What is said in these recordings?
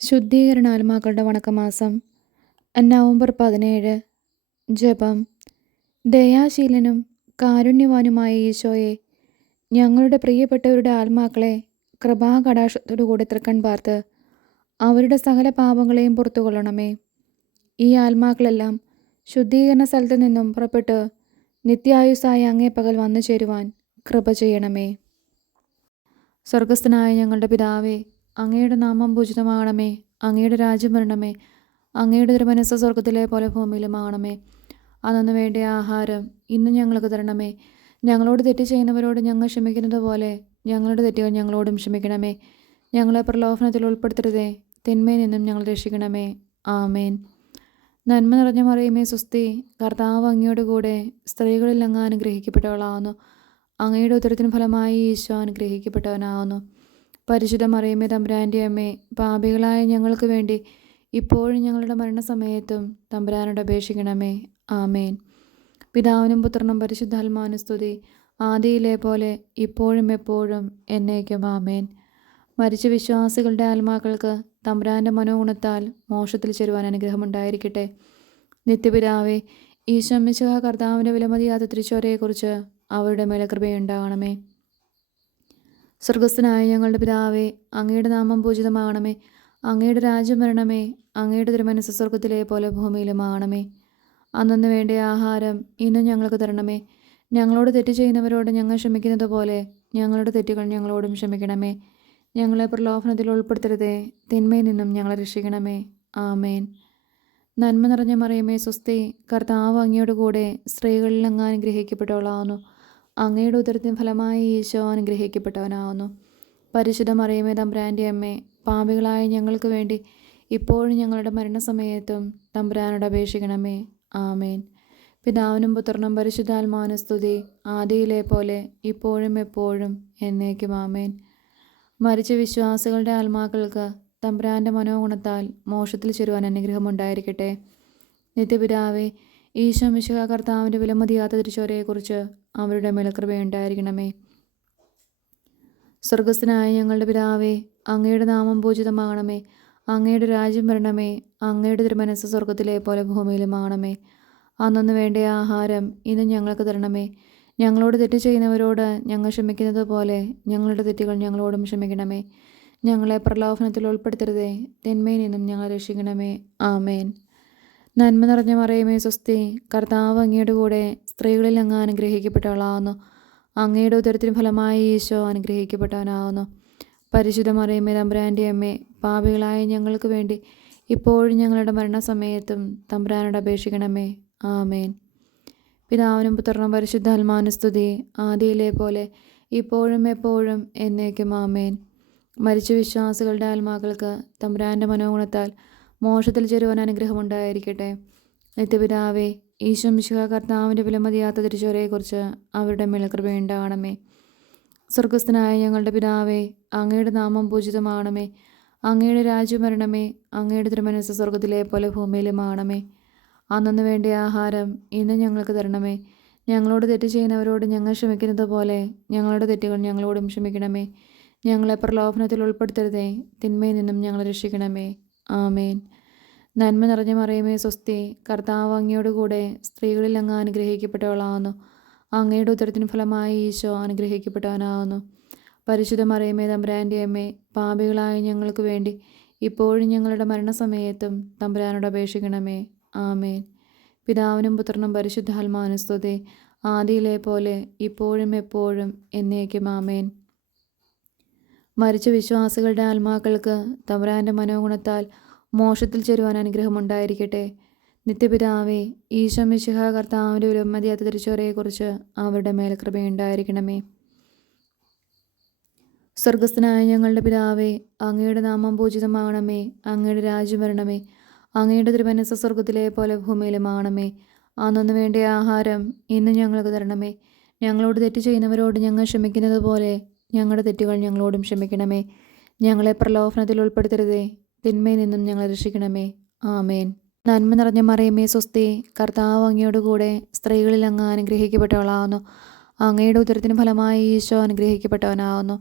ശുദ്ധീകരണ ആത്മാക്കളുടെ വണക്കമാസം നവംബർ 17. ജപം. ദയാശീലനും കാരുണ്യവാനുമായ ഈശോയെ, ഞങ്ങളുടെ പ്രിയപ്പെട്ടവരുടെ ആത്മാക്കളെ കൃപാകടാക്ഷത്തോടുകൂടി തൃക്കൺ പാർത്ത് അവരുടെ സകല പാപങ്ങളെയും പുറത്തുകൊള്ളണമേ. ഈ ആത്മാക്കളെല്ലാം ശുദ്ധീകരണ സ്ഥലത്തു നിന്നും പുറപ്പെട്ട് നിത്യായുസ്സായ അങ്ങേ പകൽ വന്നു ചേരുവാൻ കൃപ ചെയ്യണമേ. സ്വർഗസ്ഥനായ ഞങ്ങളുടെ പിതാവേ, അങ്ങയുടെ നാമം പൂജിതമാകണമേ. അങ്ങയുടെ രാജ്യം വരണമേ. അങ്ങയുടെ തിരുമനസ്സ് സ്വർഗത്തിലെ പോലെ ഭൂമിയിലുമാകണമേ. അന്നു വേണ്ട ആഹാരം ഇന്ന് ഞങ്ങൾക്ക് തരണമേ. ഞങ്ങളോട് തെറ്റ് ചെയ്യുന്നവരോട് ഞങ്ങൾ ക്ഷമിക്കുന്നത് പോലെ ഞങ്ങളുടെ തെറ്റുകൾ ഞങ്ങളോടും ക്ഷമിക്കണമേ. ഞങ്ങളെ പ്രലോഭനത്തിൽ ഉൾപ്പെടുത്തരുതേ, തിന്മയിൽ നിന്നും ഞങ്ങൾ രക്ഷിക്കണമേ. ആമേൻ. നന്മ നിറഞ്ഞ മറിയമേ സുസ്തി, കർത്താവ് അങ്ങയോട് കൂടെ സ്ത്രീകളിൽ അങ്ങ് അനുഗ്രഹിക്കപ്പെട്ടവളാവുന്നു. അങ്ങയുടെ ഉദരത്തിന് ഫലമായി ഈശോ അനുഗ്രഹിക്കപ്പെട്ടവനാവുന്നു. പരിശുദ്ധ മറിയമേ തമ്പുരാൻ്റെ അമ്മേ, പാപികളായ ഞങ്ങൾക്ക് വേണ്ടി ഇപ്പോഴും ഞങ്ങളുടെ മരണസമയത്തും തമ്പുരാനോട് അപേക്ഷിക്കണമേ. ആമേൻ. പിതാവിനും പുത്രനും പരിശുദ്ധാത്മാവിനും സ്തുതി, ആദിയിലെ പോലെ ഇപ്പോഴും എപ്പോഴും എന്നേക്കും. ആമേൻ. മരിച്ച വിശ്വാസികളുടെ ആത്മാക്കൾക്ക് തമ്പുരാൻ്റെ മനോഗുണത്താൽ മോക്ഷത്തിൽ ചേരുവാൻ അനുഗ്രഹമുണ്ടായിരിക്കട്ടെ. നിത്യപിതാവേ, ഈശോ മിശിഹാ കർത്താവിൻ്റെ വിലമതിയാത്ത തിരുച്ചോരയെക്കുറിച്ച് അവരുടെ മേലെ കൃപയുണ്ടാകണമേ. സ്വർഗസ്ഥനായ ഞങ്ങളുടെ പിതാവേ, അങ്ങയുടെ നാമം പൂജിതമാകണമേ. അങ്ങയുടെ രാജ്യം വരണമേ. അങ്ങയുടെ തിരുമനസ്സ് സ്വർഗത്തിലെ പോലെ ഭൂമിയിലുമാകണമേ. അന്നു വേണ്ട ആഹാരം ഇന്നും ഞങ്ങൾക്ക് തരണമേ. ഞങ്ങളോട് തെറ്റ് ചെയ്യുന്നവരോട് ഞങ്ങൾ ക്ഷമിക്കുന്നത് പോലെ ഞങ്ങളുടെ തെറ്റുകൾ ഞങ്ങളോടും ക്ഷമിക്കണമേ. ഞങ്ങളെ പ്രലോഭനത്തിൽ ഉൾപ്പെടുത്തരുതേ, തിന്മയിൽ നിന്നും ഞങ്ങളെ രക്ഷിക്കണമേ. ആമേൻ. നന്മ നിറഞ്ഞ മറിയമേ സ്വസ്തി, കർത്താവ് അങ്ങയോട് കൂടെ സ്ത്രീകളിൽ അങ്ങ് അനുഗ്രഹിക്കപ്പെട്ടവളാവുന്നു. അങ്ങയുടെ ഉദരത്തിൻ ഫലമായി ഈശോ അനുഗ്രഹിക്കപ്പെട്ടവനാവുന്നു. പരിശുദ്ധ മറിയമേ തമ്പുരാൻ്റെ അമ്മേ, പാപികളായ ഞങ്ങൾക്ക് വേണ്ടി ഇപ്പോഴും ഞങ്ങളുടെ മരണസമയത്തും തമ്പുരാനോട് അപേക്ഷിക്കണമേ. ആമേൻ. പിതാവിനും പുത്രനും പരിശുദ്ധാത്മാവിനും സ്തുതി, ആദിയിലെ പോലെ ഇപ്പോഴും എപ്പോഴും എന്നേക്കും. ആമേൻ. മരിച്ച വിശ്വാസികളുടെ ആത്മാക്കൾക്ക് തമ്പുരാൻ്റെ മനോഗുണത്താൽ മോക്ഷത്തിൽ ചേരുവാൻ അനുഗ്രഹമുണ്ടായിരിക്കട്ടെ. നിത്യപിതാവേ, ഈശോ മിശിഹാ കർത്താവിൻ്റെ വിലമതിയാത്ത തിരുച്ചോരയെക്കുറിച്ച് അവരുടെ മേൽ കൃപയുണ്ടായിരിക്കണമേ. സ്വർഗസ്ഥനായ ഞങ്ങളുടെ പിതാവേ, അങ്ങയുടെ നാമം പൂജിതമാകണമേ. അങ്ങയുടെ രാജ്യം വരണമേ. അങ്ങയുടെ തിരുമനസ്സ് സ്വർഗത്തിലെ പോലെ ഭൂമിയിലുമാകണമേ. അന്നു വേണ്ട ആഹാരം ഇന്ന് ഞങ്ങൾക്ക് തരണമേ. ഞങ്ങളോട് തെറ്റ് ചെയ്യുന്നവരോട് ഞങ്ങൾ ക്ഷമിക്കുന്നത് പോലെ ഞങ്ങളുടെ തെറ്റുകൾ ഞങ്ങളോടും ക്ഷമിക്കണമേ. ഞങ്ങളെ പ്രലോഭനത്തിൽ ഉൾപ്പെടുത്തരുതേ, തിന്മയിൽ നിന്നും ഞങ്ങളെ രക്ഷിക്കണമേ. ആമേൻ. നന്മ നിറഞ്ഞ മറിയമേ സ്വസ്തി, കർത്താവ് അങ്ങയുടെ കൂടെ സ്ത്രീകളിൽ അങ്ങ് അനുഗ്രഹിക്കപ്പെട്ടവളാവുന്നു. അങ്ങയുടെ ഉദരത്തിന് ഫലമായി ഈശോ അനുഗ്രഹിക്കപ്പെട്ടവനാവുന്നു. പരിശുദ്ധ മറിയമേ തമ്പുരാൻ്റെ അമ്മേ, പാപികളായ ഞങ്ങൾക്ക് വേണ്ടി ഇപ്പോഴും ഞങ്ങളുടെ മരണസമയത്തും തമ്പുരാനോട് അപേക്ഷിക്കണമേ. ആമേൻ. പിതാവിനും പുത്രനും പരിശുദ്ധാത്മാവിനും സ്തുതി, ആദിയിലെ പോലെ ഇപ്പോഴും എപ്പോഴും എന്നേക്കും. ആമേൻ. മരിച്ച വിശ്വാസികളുടെ ആത്മാക്കൾക്ക് തമ്പുരാൻ്റെ മനോഗുണത്താൽ മോക്ഷത്തിൽ ചേരുവാൻ അനുഗ്രഹമുണ്ടായിരിക്കട്ടെ. നിത്യപിതാവേ, ഈശോ മിശിഹാ കർത്താവിൻ്റെ വിലമതിയാത്ത തിരുച്ചോരയെക്കുറിച്ച് അവരുടെ മേൽ കൃപയുണ്ടാകണമേ. സ്വർഗസ്ഥനായ ഞങ്ങളുടെ പിതാവേ, അങ്ങയുടെ നാമം പൂജിതമാകണമേ. അങ്ങയുടെ രാജ്യം വരണമേ. അങ്ങയുടെ തിരുമനസ്സ് സ്വർഗത്തിലെ പോലെ ഭൂമിയിലുമാകണമേ. അന്നു വേണ്ട ആഹാരം ഇന്ന് ഞങ്ങൾക്ക് തരണമേ. ഞങ്ങളോട് തെറ്റ് ചെയ്യുന്നവരോട് ഞങ്ങൾ ക്ഷമിക്കുന്നത് പോലെ ഞങ്ങളുടെ തെറ്റുകൾ ഞങ്ങളോടും ക്ഷമിക്കണമേ. ഞങ്ങളെ പ്രലോഭനത്തിൽ ഉൾപ്പെടുത്തരുതേ, തിന്മയിൽ നിന്നും ഞങ്ങളെ രക്ഷിക്കണമേ. ആമേൻ. നന്മ നിറഞ്ഞ മറിയമേ സ്വസ്തി, കർത്താവ് അങ്ങയോട് കൂടെ സ്ത്രീകളിൽ അങ്ങ് അനുഗ്രഹിക്കപ്പെട്ടവളാവുന്നു. അങ്ങയുടെ ഉദരത്തിന് ഫലമായി ഈശോ അനുഗ്രഹിക്കപ്പെട്ടവനാവുന്നു. പരിശുദ്ധ മറിയമേ തമ്പുരാൻ്റെ അമ്മേ, പാപികളായ ഞങ്ങൾക്ക് വേണ്ടി ഇപ്പോഴും ഞങ്ങളുടെ മരണസമയത്തും തമ്പുരാനോട് അപേക്ഷിക്കണമേ. ആമേൻ. പിതാവിനും പുത്രനും പരിശുദ്ധാത്മാവിനും സ്തുതി, ആദിയിലെ പോലെ ഇപ്പോഴും എപ്പോഴും എന്നേക്കും. ആമേൻ. മരിച്ച വിശ്വാസികളുടെ ആത്മാക്കൾക്ക് തമ്പുരാൻ്റെ മനോഗുണത്താൽ മോക്ഷത്തിൽ ചേരുവാൻ അനുഗ്രഹമുണ്ടായിരിക്കട്ടെ. നിത്യപിതാവേ, ഈശോ മിശിഹാ കർത്താവിൻ്റെ വിലമതിയാത്ത തിരുച്ചോരയെക്കുറിച്ച് അവരുടെ മേൽ കൃപയുണ്ടായിരിക്കണമേ. സ്വർഗസ്ഥനായ ഞങ്ങളുടെ പിതാവേ, അങ്ങയുടെ നാമം പൂജിതമാകണമേ. അങ്ങയുടെ രാജ്യം വരണമേ. അങ്ങയുടെ തിരുമനസ്സ് സ്വർഗത്തിലെ പോലെ ഭൂമിയിലുമാകണമേ. അന്നു വേണ്ട ആഹാരം ഇന്ന് ഞങ്ങൾക്ക് തരണമേ. ഞങ്ങളോട് തെറ്റ് ചെയ്യുന്നവരോട് ഞങ്ങൾ ക്ഷമിക്കുന്നത് പോലെ ഞങ്ങളുടെ തെറ്റുകൾ ഞങ്ങളോടും ക്ഷമിക്കണമേ. ഞങ്ങളെ പ്രലോഭനത്തിൽ ഉൾപ്പെടുത്തരുതേ, തിന്മയിൽ നിന്നും ഞങ്ങളെ രക്ഷിക്കണമേ. ആമേൻ. നന്മ നിറഞ്ഞ മറിയമേ സ്വസ്തി, കർത്താവ് അങ്ങയോട് കൂടെ സ്ത്രീകളിൽ അങ്ങ് അനുഗ്രഹിക്കപ്പെട്ടവളാവുന്നു. അങ്ങയുടെ ഉദരത്തിന് ഫലമായി ഈശോ അനുഗ്രഹിക്കപ്പെട്ടവനാവുന്നു.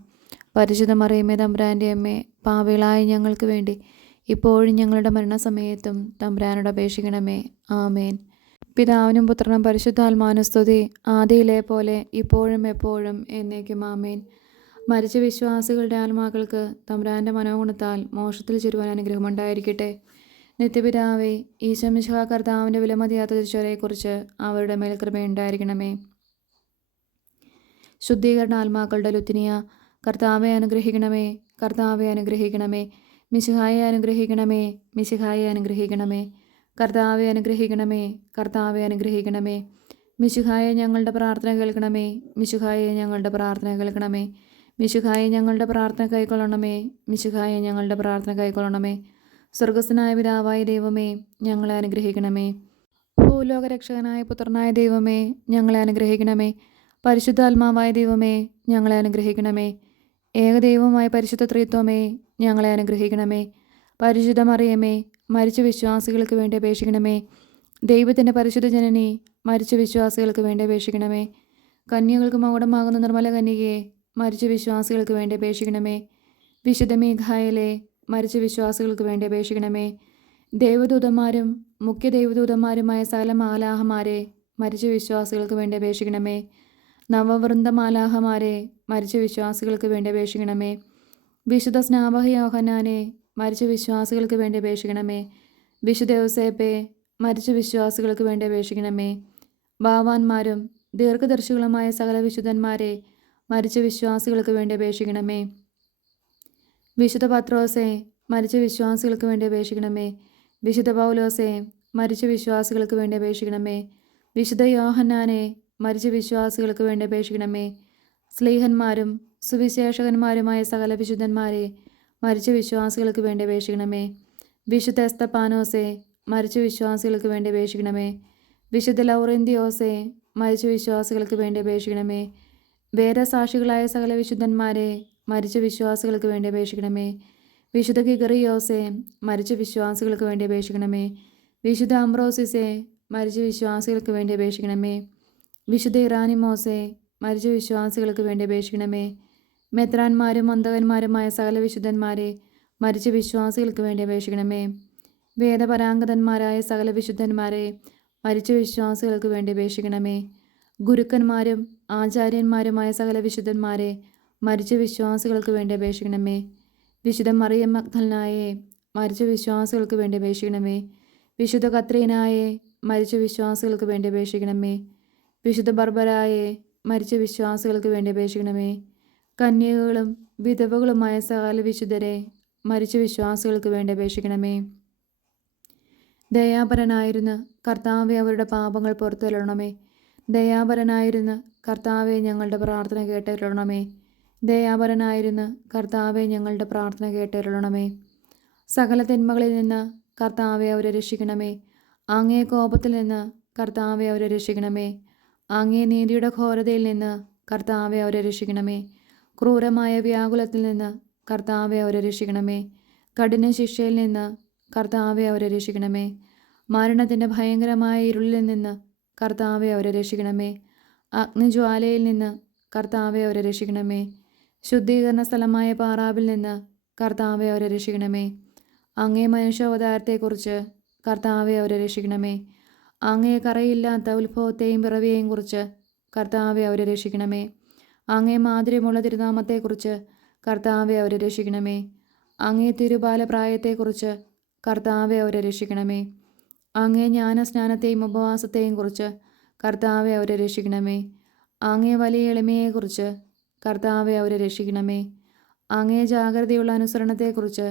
പരിശുദ്ധ മറിയമേ തമ്പുരാൻ്റെ അമ്മേ, പാപികളായ ഞങ്ങൾക്ക് വേണ്ടി ഇപ്പോഴും ഞങ്ങളുടെ മരണസമയത്തും തമ്പുരാനോട് അപേക്ഷിക്കണമേ. ആമേൻ. പിതാവിനും പുത്രനും പരിശുദ്ധാത്മാവിനും സ്തുതി, ആദിയിലെ പോലെ ഇപ്പോഴും എപ്പോഴും എന്നേക്കും. ആമേൻ. മരിച്ച വിശ്വാസികളുടെ ആത്മാക്കൾക്ക് തമ്പുരാൻ്റെ മനോഗുണത്താൽ മോക്ഷത്തിൽ ചേരുവാൻ അനുഗ്രഹമുണ്ടായിരിക്കട്ടെ. നിത്യപിതാവേ, ഈശോ മിശിഹാ കർത്താവിൻ്റെ വിലമതിയാത്ത തിരിച്ചുവരയെക്കുറിച്ച് അവരുടെ മേൽ കൃപയുണ്ടായിരിക്കണമേ. ശുദ്ധീകരണ ആത്മാക്കളുടെ ലുത്തിനിയ, കർത്താവെ അനുഗ്രഹിക്കണമേ, കർത്താവെ അനുഗ്രഹിക്കണമേ. മിശിഹായെ അനുഗ്രഹിക്കണമേ, മിശിഹായെ അനുഗ്രഹിക്കണമേ. കർത്താവെ അനുഗ്രഹിക്കണമേ, കർത്താവെ അനുഗ്രഹിക്കണമേ. മിശിഹായെ ഞങ്ങളുടെ പ്രാർത്ഥന കേൾക്കണമേ, മിശിഹായെ ഞങ്ങളുടെ പ്രാർത്ഥന കേൾക്കണമേ. മിശിഹായെ ഞങ്ങളുടെ പ്രാർത്ഥന കൈക്കൊള്ളണമേ, മിശിഹായെ ഞങ്ങളുടെ പ്രാർത്ഥന കൈക്കൊള്ളണമേ. സ്വർഗസ്ഥനായ പിതാവായ ദൈവമേ, ഞങ്ങളെ അനുഗ്രഹിക്കണമേ. ഭൂലോകരക്ഷകനായ പുത്രനായ ദൈവമേ, ഞങ്ങളെ അനുഗ്രഹിക്കണമേ. പരിശുദ്ധാത്മാവായ ദൈവമേ, ഞങ്ങളെ അനുഗ്രഹിക്കണമേ. ഏകദൈവമായ പരിശുദ്ധ ത്രിത്വമേ, ഞങ്ങളെ അനുഗ്രഹിക്കണമേ. പരിശുദ്ധ മറിയമേ, മരിച്ച വിശ്വാസികൾക്ക് വേണ്ടി അപേക്ഷിക്കണമേ. ദൈവത്തിൻ്റെ പരിശുദ്ധ ജനനി, മരിച്ച വിശ്വാസികൾക്ക് വേണ്ടി അപേക്ഷിക്കണമേ. കന്യകൾക്ക് മകുടമാകുന്ന നിർമ്മല കന്യകയെ, മരിച്ച വിശ്വാസികൾക്ക് വേണ്ടി അപേക്ഷിക്കണമേ. വിശുദ്ധ മീഖായേലേ, മരിച്ച വിശ്വാസികൾക്ക് വേണ്ടി അപേക്ഷിക്കണമേ. ദേവദൂതന്മാരും മുഖ്യ ദേവദൂതന്മാരുമായ സകല മാലാഹമാരെ, മരിച്ച വിശ്വാസികൾക്ക് വേണ്ടി അപേക്ഷിക്കണമേ. നവവൃന്ദ മാലാഹമാരെ, മരിച്ച വിശ്വാസികൾക്ക് വേണ്ടി അപേക്ഷിക്കണമേ. വിശുദ്ധ സ്നാപക യോഹന്നാനെ, മരിച്ച വിശ്വാസികൾക്ക് വേണ്ടി അപേക്ഷിക്കണമേ. വിശുദ്ധ ഔസേപ്പെ, മരിച്ച വിശ്വാസികൾക്ക് വേണ്ടി അപേക്ഷിക്കണമേ. ഭാവാന്മാരും ദീർഘദർശികളുമായ സകല വിശുദ്ധന്മാരെ, മരിച്ച വിശ്വാസികൾക്ക് വേണ്ടി അപേക്ഷിക്കണമേ. വിശുദ്ധ പത്രോസെ, മരിച്ച വിശ്വാസികൾക്ക് വേണ്ടി അപേക്ഷിക്കണമേ. വിശുദ്ധ പൗലോസെ, മരിച്ച വിശ്വാസികൾക്ക് വേണ്ടി അപേക്ഷിക്കണമേ. വിശുദ്ധ യോഹന്നാനെ, മരിച്ച വിശ്വാസികൾക്ക് വേണ്ടി അപേക്ഷിക്കണമേ. സ്ലീഹന്മാരും സുവിശേഷകന്മാരുമായ സകല വിശുദ്ധന്മാരെ, മരിച്ച വിശ്വാസികൾക്ക് വേണ്ടി അപേക്ഷിക്കണമേ. വിശുദ്ധ എസ്തപ്പാനോസെ, മരിച്ച വിശ്വാസികൾക്ക് വേണ്ടി അപേക്ഷിക്കണമേ. വിശുദ്ധ ലൗറന്തിയോസെ, മരിച്ച വിശ്വാസികൾക്ക് വേണ്ടി അപേക്ഷിക്കണമേ. വേദസാക്ഷികളായ സകല വിശുദ്ധന്മാരെ, മരിച്ച വിശ്വാസികൾക്ക് വേണ്ടി അപേക്ഷിക്കണമേ. വിശുദ്ധ ഗിഗറിയോസെ, മരിച്ച വിശ്വാസികൾക്ക് വേണ്ടി അപേക്ഷിക്കണമേ. വിശുദ്ധ അംബ്രോസിസെ, മരിച്ച വിശ്വാസികൾക്ക് വേണ്ടി അപേക്ഷിക്കണമേ. വിശുദ്ധ ഇറാനിമോസെ, മരിച്ച വിശ്വാസികൾക്ക് വേണ്ടി അപേക്ഷിക്കണമേ. മെത്രാന്മാരും മന്ദകന്മാരുമായ സകല വിശുദ്ധന്മാരെ, മരിച്ച വിശ്വാസികൾക്ക് വേണ്ടി അപേക്ഷിക്കണമേ. വേദപരാംഗതന്മാരായ സകല വിശുദ്ധന്മാരെ, മരിച്ച വിശ്വാസികൾക്ക് വേണ്ടി അപേക്ഷിക്കണമേ. ഗുരുക്കന്മാരും ആചാര്യന്മാരുമായ സകല വിശുദ്ധന്മാരെ, മരിച്ച വിശ്വാസികൾക്ക് വേണ്ടി അപേക്ഷിക്കണമേ. വിശുദ്ധ മറിയം മഗ്ദലനായെ, മരിച്ച വിശ്വാസികൾക്ക് വേണ്ടി അപേക്ഷിക്കണമേ. വിശുദ്ധ കത്രീനായെ, മരിച്ച വിശ്വാസികൾക്ക് വേണ്ടി അപേക്ഷിക്കണമേ. വിശുദ്ധ ബർബരായെ, മരിച്ച വിശ്വാസികൾക്ക് വേണ്ടി അപേക്ഷിക്കണമേ. കന്യകകളും വിധവകളുമായ സകല വിശുദ്ധരെ, മരിച്ച വിശ്വാസികൾക്ക് വേണ്ടി അപേക്ഷിക്കണമേ. ദയാപരനായിരുന്ന് കർത്താവെ അവരുടെ പാപങ്ങൾ പുറത്തള്ളണമേ. ദയാപരനായിരുന്ന് കർത്താവെ ഞങ്ങളുടെ പ്രാർത്ഥന കേട്ടരുളണമേ. ദയാപരനായിരുന്ന് കർത്താവെ ഞങ്ങളുടെ പ്രാർത്ഥന കേട്ടരുളണമേ. സകല തിന്മകളിൽ നിന്ന് കർത്താവെ അവരെ രക്ഷിക്കണമേ. അങ്ങേ കോപത്തിൽ നിന്ന് കർത്താവെ അവരെ രക്ഷിക്കണമേ. അങ്ങേ നീതിയുടെ ഘോരതയിൽ നിന്ന് കർത്താവെ അവരെ രക്ഷിക്കണമേ. ക്രൂരമായ വ്യാകുലത്തിൽ നിന്ന് കർത്താവെ അവരെ രക്ഷിക്കണമേ. കഠിന ശിക്ഷയിൽ നിന്ന് കർത്താവെ അവരെ രക്ഷിക്കണമേ. മരണത്തിൻ്റെ ഭയങ്കരമായ ഇരുളിൽ നിന്ന് കർത്താവെ അവരെ രക്ഷിക്കണമേ. അഗ്നിജ്വാലയിൽ നിന്ന് കർത്താവെ അവരെ രക്ഷിക്കണമേ. ശുദ്ധീകരണ സ്ഥലമായ പാറാവിൽ നിന്ന് കർത്താവെ അവരെ രക്ഷിക്കണമേ. അങ്ങേ മനുഷ്യാവതാരത്തെക്കുറിച്ച് കർത്താവെ അവരെ രക്ഷിക്കണമേ. അങ്ങേ കറയില്ലാത്ത ഉത്ഭവത്തെയും പിറവിയെയും കുറിച്ച് കർത്താവെ അവരെ രക്ഷിക്കണമേ. അങ്ങേ മാധുര്യമുള്ള തിരുനാമത്തെക്കുറിച്ച് കർത്താവെ അവരെ രക്ഷിക്കണമേ. അങ്ങേ തിരുബാലപ്രായത്തെക്കുറിച്ച് കർത്താവെ അവരെ രക്ഷിക്കണമേ. അങ്ങേ ജ്ഞാനസ്നാനത്തെയും ഉപവാസത്തെയും കുറിച്ച് കർത്താവെ അവരെ രക്ഷിക്കണമേ. അങ്ങേ വലിയ എളിമയെക്കുറിച്ച് കർത്താവെ അവരെ രക്ഷിക്കണമേ. അങ്ങേ ജാഗ്രതയുള്ള അനുസരണത്തെക്കുറിച്ച്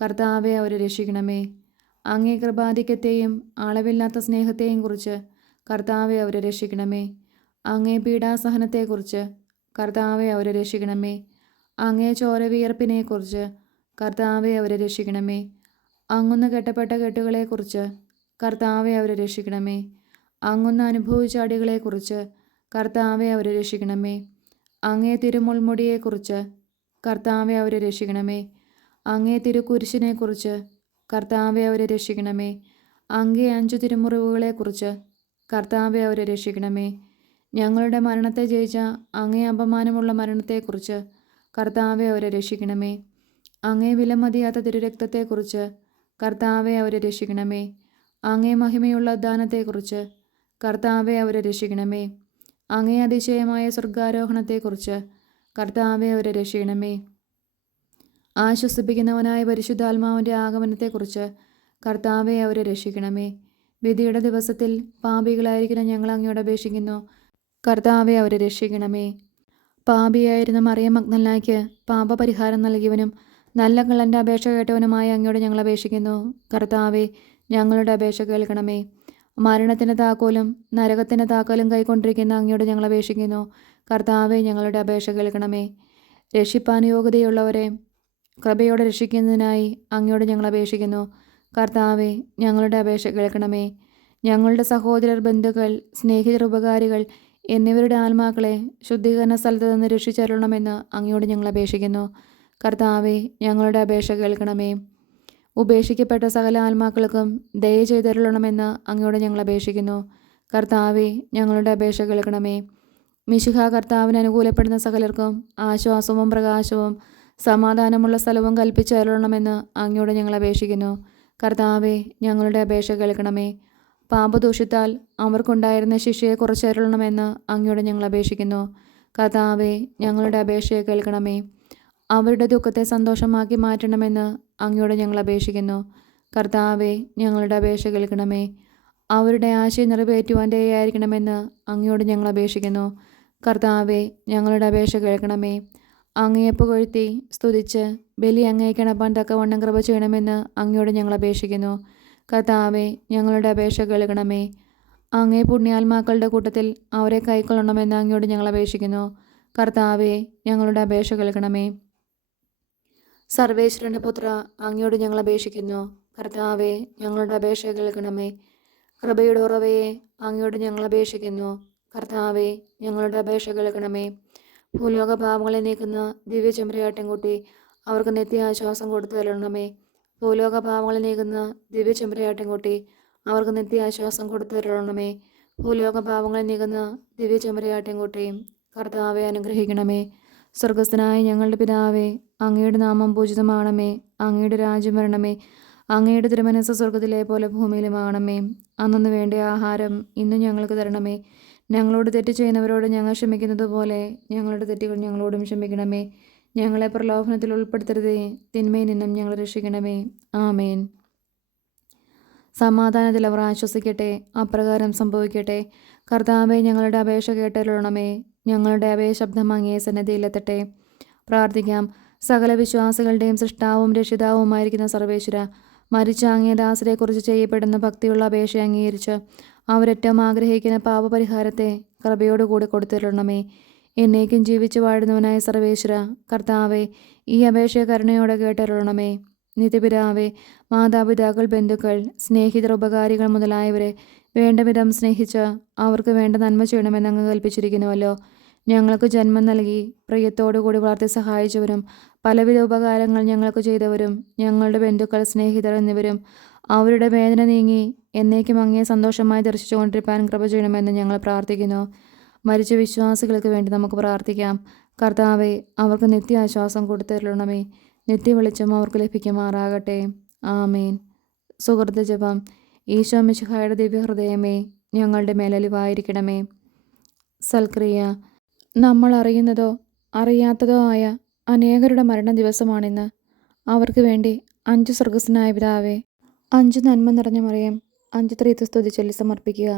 കർത്താവെ അവരെ രക്ഷിക്കണമേ. അങ്ങേ കൃപാധിക്യത്തെയും അളവില്ലാത്ത സ്നേഹത്തെയും കുറിച്ച് കർത്താവെ അവരെ രക്ഷിക്കണമേ. അങ്ങേ പീഡാസഹനത്തെക്കുറിച്ച് കർത്താവെ അവരെ രക്ഷിക്കണമേ. അങ്ങേ ചോരവിയർപ്പിനെക്കുറിച്ച് കർത്താവെ അവരെ രക്ഷിക്കണമേ. അങ്ങുന്ന് കെട്ടപ്പെട്ട കെട്ടുകളെക്കുറിച്ച് കർത്താവെ അവരെ രക്ഷിക്കണമേ. അങ്ങുന്ന് അനുഭവിച്ച അടികളെക്കുറിച്ച് കർത്താവെ അവരെ രക്ഷിക്കണമേ. അങ്ങേ തിരുമുൾമുടിയെക്കുറിച്ച് കർത്താവെ അവരെ രക്ഷിക്കണമേ. അങ്ങേ തിരുക്കുരിശിനെക്കുറിച്ച് കർത്താവെ അവരെ രക്ഷിക്കണമേ. അങ്ങേ 5 തിരുമുറിവുകളെക്കുറിച്ച് കർത്താവെ അവരെ രക്ഷിക്കണമേ. ഞങ്ങളുടെ മരണത്തെ ജയിച്ച അങ്ങേ അപമാനമുള്ള മരണത്തെക്കുറിച്ച് കർത്താവെ അവരെ രക്ഷിക്കണമേ. അങ്ങേ വിലമതിയാത്ത തിരുരക്തത്തെക്കുറിച്ച് കർത്താവെ അവരെ രക്ഷിക്കണമേ. അങ്ങേ മഹിമയുള്ള ഉദ്ധാനത്തെക്കുറിച്ച് കർത്താവെ അവരെ രക്ഷിക്കണമേ. അങ്ങേ അതിശയമായ സ്വർഗാരോഹണത്തെക്കുറിച്ച് കർത്താവെ അവരെ രക്ഷിക്കണമേ. ആശ്വസിപ്പിക്കുന്നവനായ പരിശുദ്ധാത്മാവിൻ്റെ ആഗമനത്തെക്കുറിച്ച് കർത്താവെ അവരെ രക്ഷിക്കണമേ. വിധിയുടെ ദിവസത്തിൽ പാപികളായിരിക്കുന്ന ഞങ്ങൾ അങ്ങയോട് അപേക്ഷിക്കുന്നു. കർത്താവെ അവരെ രക്ഷിക്കണമേ. പാപിയായിരുന്ന മറിയം മഗ്ദലനായ്ക്ക് പാപപരിഹാരം നൽകിയവനും നല്ല കള്ളൻ്റെ അപേക്ഷ കേട്ടവനുമായ അങ്ങയോട് ഞങ്ങൾ അപേക്ഷിക്കുന്നു. കർത്താവെ ഞങ്ങളുടെ അപേക്ഷ കേൾക്കണമേ. മരണത്തിൻ്റെ താക്കോലും നരകത്തിൻ്റെ താക്കോലും കൈക്കൊണ്ടിരിക്കുന്ന അങ്ങയോട് ഞങ്ങൾ അപേക്ഷിക്കുന്നു. കർത്താവെ ഞങ്ങളുടെ അപേക്ഷ കേൾക്കണമേ. രക്ഷിപ്പാൻ യോഗ്യതയുള്ളവരെ കൃപയോടെ രക്ഷിക്കുന്നതിനായി അങ്ങയോട് ഞങ്ങൾ അപേക്ഷിക്കുന്നു. കർത്താവെ ഞങ്ങളുടെ അപേക്ഷ കേൾക്കണമേ. ഞങ്ങളുടെ സഹോദരർ, ബന്ധുക്കൾ, സ്നേഹിതർ, ഉപകാരികൾ എന്നിവരുടെ ആത്മാക്കളെ ശുദ്ധീകരണ സ്ഥലത്ത് നിന്ന് രക്ഷിച്ചരുളണമെന്ന് അങ്ങയോട് ഞങ്ങൾ അപേക്ഷിക്കുന്നു. കർത്താവെ ഞങ്ങളുടെ അപേക്ഷ കേൾക്കണമേ. ഉപേക്ഷിക്കപ്പെട്ട സകല ആത്മാക്കൾക്കും ദയ ചെയ്തരുളണമെന്ന് അങ്ങയോട് ഞങ്ങൾ അപേക്ഷിക്കുന്നു. കർത്താവെ ഞങ്ങളുടെ അപേക്ഷ കേൾക്കണമേ. മിശിഹ കർത്താവിന് അനുകൂലപ്പെടുന്ന സകലർക്കും ആശ്വാസവും പ്രകാശവും സമാധാനമുള്ള സ്ഥലവും കൽപ്പിച്ചരുളണമെന്ന് അങ്ങയോട് ഞങ്ങൾ അപേക്ഷിക്കുന്നു. കർത്താവെ ഞങ്ങളുടെ അപേക്ഷ കേൾക്കണമേ. പാപദോഷത്താൽ അവർക്കുണ്ടായിരുന്ന ശിക്ഷയെ കുറച്ചരുളണമെന്ന് അങ്ങയോട് ഞങ്ങൾ അപേക്ഷിക്കുന്നു. കർത്താവെ ഞങ്ങളുടെ അപേക്ഷയെ കേൾക്കണമേ. അവരുടെ ദുഃഖത്തെ സന്തോഷമാക്കി മാറ്റണമെന്ന് അങ്ങയോട് ഞങ്ങൾ അപേക്ഷിക്കുന്നു. കർത്താവെ ഞങ്ങളുടെ അപേക്ഷ കേൾക്കണമേ. അവരുടെ ആശയം നിറവേറ്റുവാൻ ദയയായിരിക്കണമെന്ന് അങ്ങയോട് ഞങ്ങൾ അപേക്ഷിക്കുന്നു. കർത്താവെ ഞങ്ങളുടെ അപേക്ഷ കേൾക്കണമേ. അങ്ങയെ പുകഴ്ത്തി സ്തുതിച്ച് ബലി അങ്ങേക്കണപ്പാൻ തക്കവണ്ണം കൃപ ചെയ്യണമെന്ന് അങ്ങയോട് ഞങ്ങൾ അപേക്ഷിക്കുന്നു. കർത്താവെ ഞങ്ങളുടെ അപേക്ഷ കേൾക്കണമേ. അങ്ങേ പുണ്യാത്മാക്കളുടെ കൂട്ടത്തിൽ അവരെ കൈക്കൊള്ളണമെന്ന് അങ്ങയോട് ഞങ്ങൾ അപേക്ഷിക്കുന്നു. കർത്താവെ ഞങ്ങളുടെ അപേക്ഷ കേൾക്കണമേ. സർവേശ്വരൻ്റെ പുത്ര അങ്ങയോട് ഞങ്ങൾ അപേക്ഷിക്കുന്നു. കർത്താവെ ഞങ്ങളുടെ അപേക്ഷ കേൾക്കണമേ. കൃപയുടെ ഉറവയെ അങ്ങയോട് ഞങ്ങൾ അപേക്ഷിക്കുന്നു. കർത്താവെ ഞങ്ങളുടെ അപേക്ഷ കേൾക്കണമേ. ഭൂലോക പാപങ്ങളെ നീക്കുന്ന ദിവ്യ ചെമ്പരയാട്ടിൻകുട്ടി അവർക്ക് നിത്യാശ്വാസം കൊടുത്തു തരണമേ. ഭൂലോക പാപങ്ങളെ നീക്കുന്ന ദിവ്യ ചെമ്പരയാട്ടിൻകുട്ടി അവർക്ക് നിത്യാശ്വാസം കൊടുത്തു തരണമേ. ഭൂലോക പാപങ്ങളെ നീക്കുന്ന ദിവ്യ ചെമ്പരയാട്ടിൻകുട്ടി കർത്താവെ അനുഗ്രഹിക്കണമേ. സ്വർഗസ്ഥനായ ഞങ്ങളുടെ പിതാവേ, അങ്ങയുടെ നാമം പൂജിതമാണമേ. അങ്ങയുടെ രാജ്യം വരണമേ. അങ്ങയുടെ തിരുമനസ്സ് സ്വർഗത്തിലെ പോലെ ഭൂമിയിലുമാകണമേ. അന്നന്ന് വേണ്ട ആഹാരം ഇന്ന് ഞങ്ങൾക്ക് തരണമേ. ഞങ്ങളോട് തെറ്റ് ചെയ്യുന്നവരോട് ഞങ്ങൾ ക്ഷമിക്കുന്നത് പോലെ ഞങ്ങളുടെ തെറ്റുകൾ ഞങ്ങളോടും ക്ഷമിക്കണമേ. ഞങ്ങളെ പ്രലോഭനത്തിൽ ഉൾപ്പെടുത്തരുതേ, തിന്മയിൽ നിന്നും ഞങ്ങൾ രക്ഷിക്കണമേ. ആമേൻ. സമാധാനത്തിൽ അവർ ആശ്വസിക്കട്ടെ, അപ്രകാരം സംഭവിക്കട്ടെ. കർത്താവെ ഞങ്ങളുടെ അപേക്ഷ കേട്ടരുളണമേ. ഞങ്ങളുടെ അഭയശബ്ദം അങ്ങേ സന്നിധിയിലെത്തട്ടെ. പ്രാർത്ഥിക്കാം. സകല വിശ്വാസികളുടെയും സൃഷ്ടാവും രക്ഷിതാവുമായിരിക്കുന്ന സർവേശ്വര, മരിച്ച അങ്ങേ ദാസരെക്കുറിച്ച് ചെയ്യപ്പെടുന്ന ഭക്തിയുള്ള അപേക്ഷ അംഗീകരിച്ച് അവരേറ്റവും ആഗ്രഹിക്കുന്ന പാപപരിഹാരത്തെ കൃപയോടുകൂടി കൊടുത്തിരണമേ. എന്നേക്കും ജീവിച്ചു വാഴുന്നവനായ സർവേശ്വര, കർത്താവെ ഈ അപേക്ഷ കരുണയോടെ കേട്ടരുളണമേ. നിത്യപിതാവേ, മാതാപിതാക്കൾ, ബന്ധുക്കൾ, സ്നേഹിതർ, ഉപകാരികൾ മുതലായവരെ വേണ്ട വിധം സ്നേഹിച്ച് അവർക്ക് വേണ്ട നന്മ ചെയ്യണമെന്ന് അങ്ങ് കൽപ്പിച്ചിരിക്കുന്നുവല്ലോ. ഞങ്ങൾക്ക് ജന്മം നൽകി പ്രിയത്തോടുകൂടി വളർത്തി സഹായിച്ചവരും പലവിധ ഉപകാരങ്ങൾ ഞങ്ങൾക്ക് ചെയ്തവരും ഞങ്ങളുടെ ബന്ധുക്കൾ, സ്നേഹിതർ എന്നിവരും അവരുടെ വേദന നീങ്ങി എന്നേക്കും അങ്ങേ സന്തോഷമായി ദർശിച്ചുകൊണ്ടിരിക്കാൻ കൃപ ചെയ്യണമെന്ന് ഞങ്ങൾ പ്രാർത്ഥിക്കുന്നു. മരിച്ച വിശ്വാസികൾക്ക് വേണ്ടി നമുക്ക് പ്രാർത്ഥിക്കാം. കർത്താവെ അവർക്ക് നിത്യാശ്വാസം കൊടുത്തരുളണമേ. നിത്യവെളിച്ചം അവർക്ക് ലഭിക്കുമാറാകട്ടെ. ആമേൻ. സുഹൃത്ത് ജപം. ഈശോ മിശിഹായുടെ ദിവ്യഹൃദയമേ, ഞങ്ങളുടെ മേലലിവായിരിക്കണമേ. സൽക്രിയ. നമ്മൾ അറിയുന്നതോ അറിയാത്തതോ ആയ അനേകരുടെ മരണ ദിവസമാണിന്ന്. അവർക്ക് വേണ്ടി 5 സ്വർഗസ്വനായ പിതാവേ, 5 നന്മ നിറഞ്ഞ മറിയം, 5 ത്രിത്വസ്തുതി ചൊല്ലി സമർപ്പിക്കുക.